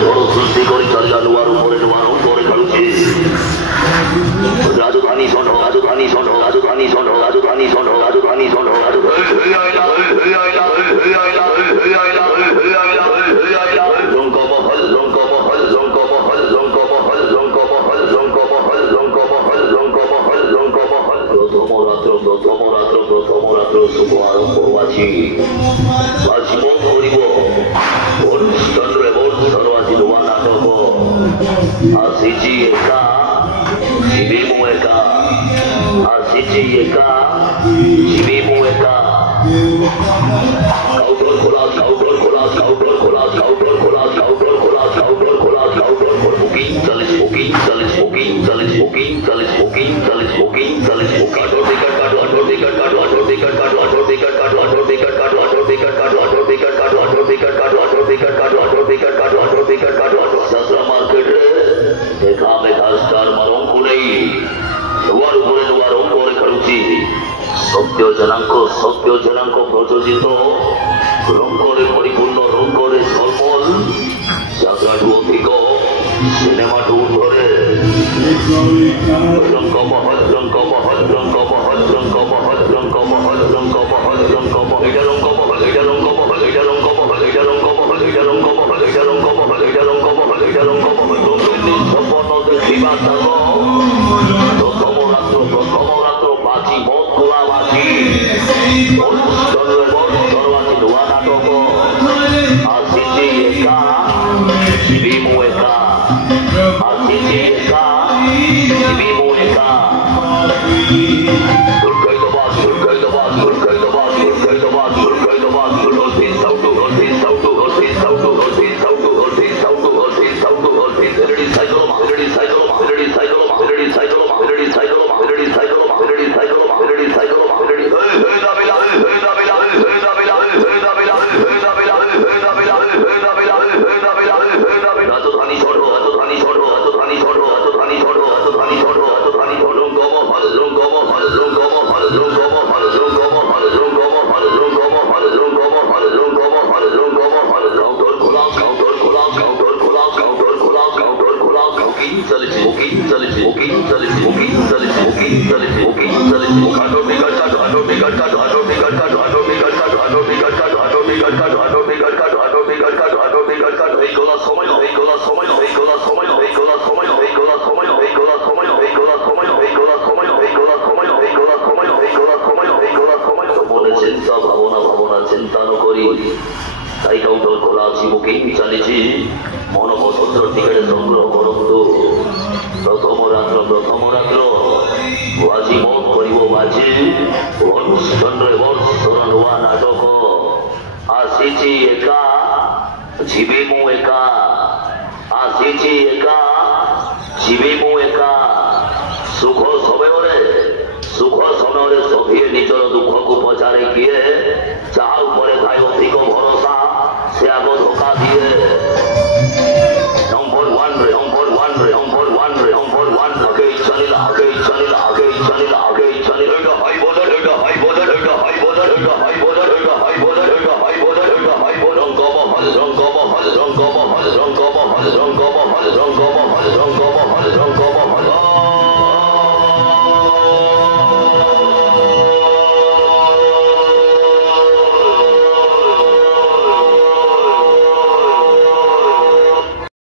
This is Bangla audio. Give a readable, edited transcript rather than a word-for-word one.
ঝড় সৃষ্টি করে চালিয়া নোয়ার উপরে খেলুছি রাজধানী শোন রাজধানী শোন রাজধানী শোন রাজধানী শোন রাজধানী শোন রঙ্গমহল রঙ্গমহল রঙ্গমহল রঙ্গমহল রঙ্গমহল রঙ্গমহল রঙ্গমহল রঙ্গমহল রঙ্গমহল প্রথম রাত্র শুভ আরম্ভ আছে আজ মন করিব চন্দ্রে বর্ষণ আজি নূয়া নাটক আসিছি একা শিবে মু একা আসিছি একা শিবে মু একা কাউটর খোলা কাউটর খোলা কাউটর খোলা কাউটর খোলা কাউটর খোলা কাউটর খোলা কাউটর খোলা বুকিং চলে বুকিং চলে বুকিং চলে বুকিং চলে বুকিং চলে বুকিং চলে কাটো টিকট কাটো আটো টিকট কাটো আটো টিকট কাটো আটো টিকট কাটো আটো টিকট কাটো আটো টিকট কাটো আটো টিকট কাটো আটো টিকট কাটো আটো টিকট কাটো আটো টিকট কাটো আটো টিকট কাটো আটো যাত্রা মার্কেট রে দেখা মেঘা স্টার মারং কুনেই নোয়ার উপরে খেলুছি সত্য জনাঙ্ক প্রযোজিত রঙ্গরে পরিপূর্ণ রঙ্গরে সর্বল যাত্রাটু অধিক সিনেমাটু ধরে রঙ্গমহল রঙ্গমহল রঙ্গমহল রঙ্গমহল রঙ্গমহল রঙ্গমহল রঙ্গমহল এটা রঙ্গমহল এটা রঙ্গমহল এটা রঙ্গমহল এটা রঙ্গমহল এটা রঙ্গমহল এটা রঙ্গমহল এটা রঙ্গমহল এটা রঙ্গমহল রঙ্গিনী সম্পন্ন দেখিবা সর্ব প্রথম রাত্র বাজি মত গোলা বাজি চন্দ্রবাজি নোয়া নাটক আসিছি একা শিবে মু একা আসিছি একা শিবে মু একা দুর্গৈতবাস দুর্গৈতবাস দুর্গৈতবাস দুর্গৈতবাস দুর্গৈতবাস হলদিস সাউটু হলদিস সাউটু হলদিস সাউটু হলদিস সাউটু হলদিস সাউটু হলদিস সাউটু হলদিস ready cycle ready cycle ready cycle ready cycle ready cycle ready cycle ready cycle ready cycle ready হে দাবিলা হে দাবিলা হে দাবিলা হে দাবিলা হে দাবিলা হে দাবিলা হে দাবিলা হে দাবিলা হে দাবিলা রাজধানী ছোড়ো রাজধানী ছোড়ো রাজধানী ছোড়ো রাজধানী ছোড়ো রাজধানী ছোড়ো রাজধানী ছোড়ো রঙ্গমহল রঙ্গমহল রঙ্গমহল রঙ্গমহল রঙ্গমহল রঙ্গমহল রঙ্গমহল রঙ্গমহল রঙ্গমহল রঙ্গমহল কাউন্টার খোলা কাউন্টার খোলা কাউন্টার খোলা কাউন্টার খোলা কাউন্টার খোলা বুকিং চলেছে বুকিং চলেছে বুকিং চলেছে বুকিং চলেছে বুকিং চলেছে বুকিং চলেছে আটো টিকট কাটো আটো টিকট কাটো আটো টিকট কাটো আটো টিকট কাটো আটো টিকট কাটো আটো টিকট কাটো আটো টিকট কাটো আটো টিকট কাটো আটো টিকট কাটো এই গোলা সময় এই গোলা সময় এই গোলা সময় এই গোলা সময় এই গোলা সময় এই গোলা সময় এই গোলা সময় এই গোলা সময় এই গোলা সময় এই গোলা সময় এই গোলা সময় এই গোলা সময় মনে চিন্তা ভাবনা চিন্তা নকরি তাই কাউন্টার খোলা আছে বুকিং চালিছি মন পছন্দ টিকেট সংগ্রহ করন্তু প্রথম রাত্র বাজি মন করিব বাজি চন্দ্রে বর্ষণ নোয়া নাটক আসিছি একা শিবে মু একা আসিছি একা শিবে মু একা সুখ ସମୟରେ ସଭିଏ ନିଜର ଦୁଃଖକୁ ପଚାରେ କିଏ ଯାହା ଉପରେ ଥାଏ ଅଧିକ ଭରସା ସେ ଆଗ ଧୋକା ଦିଏ।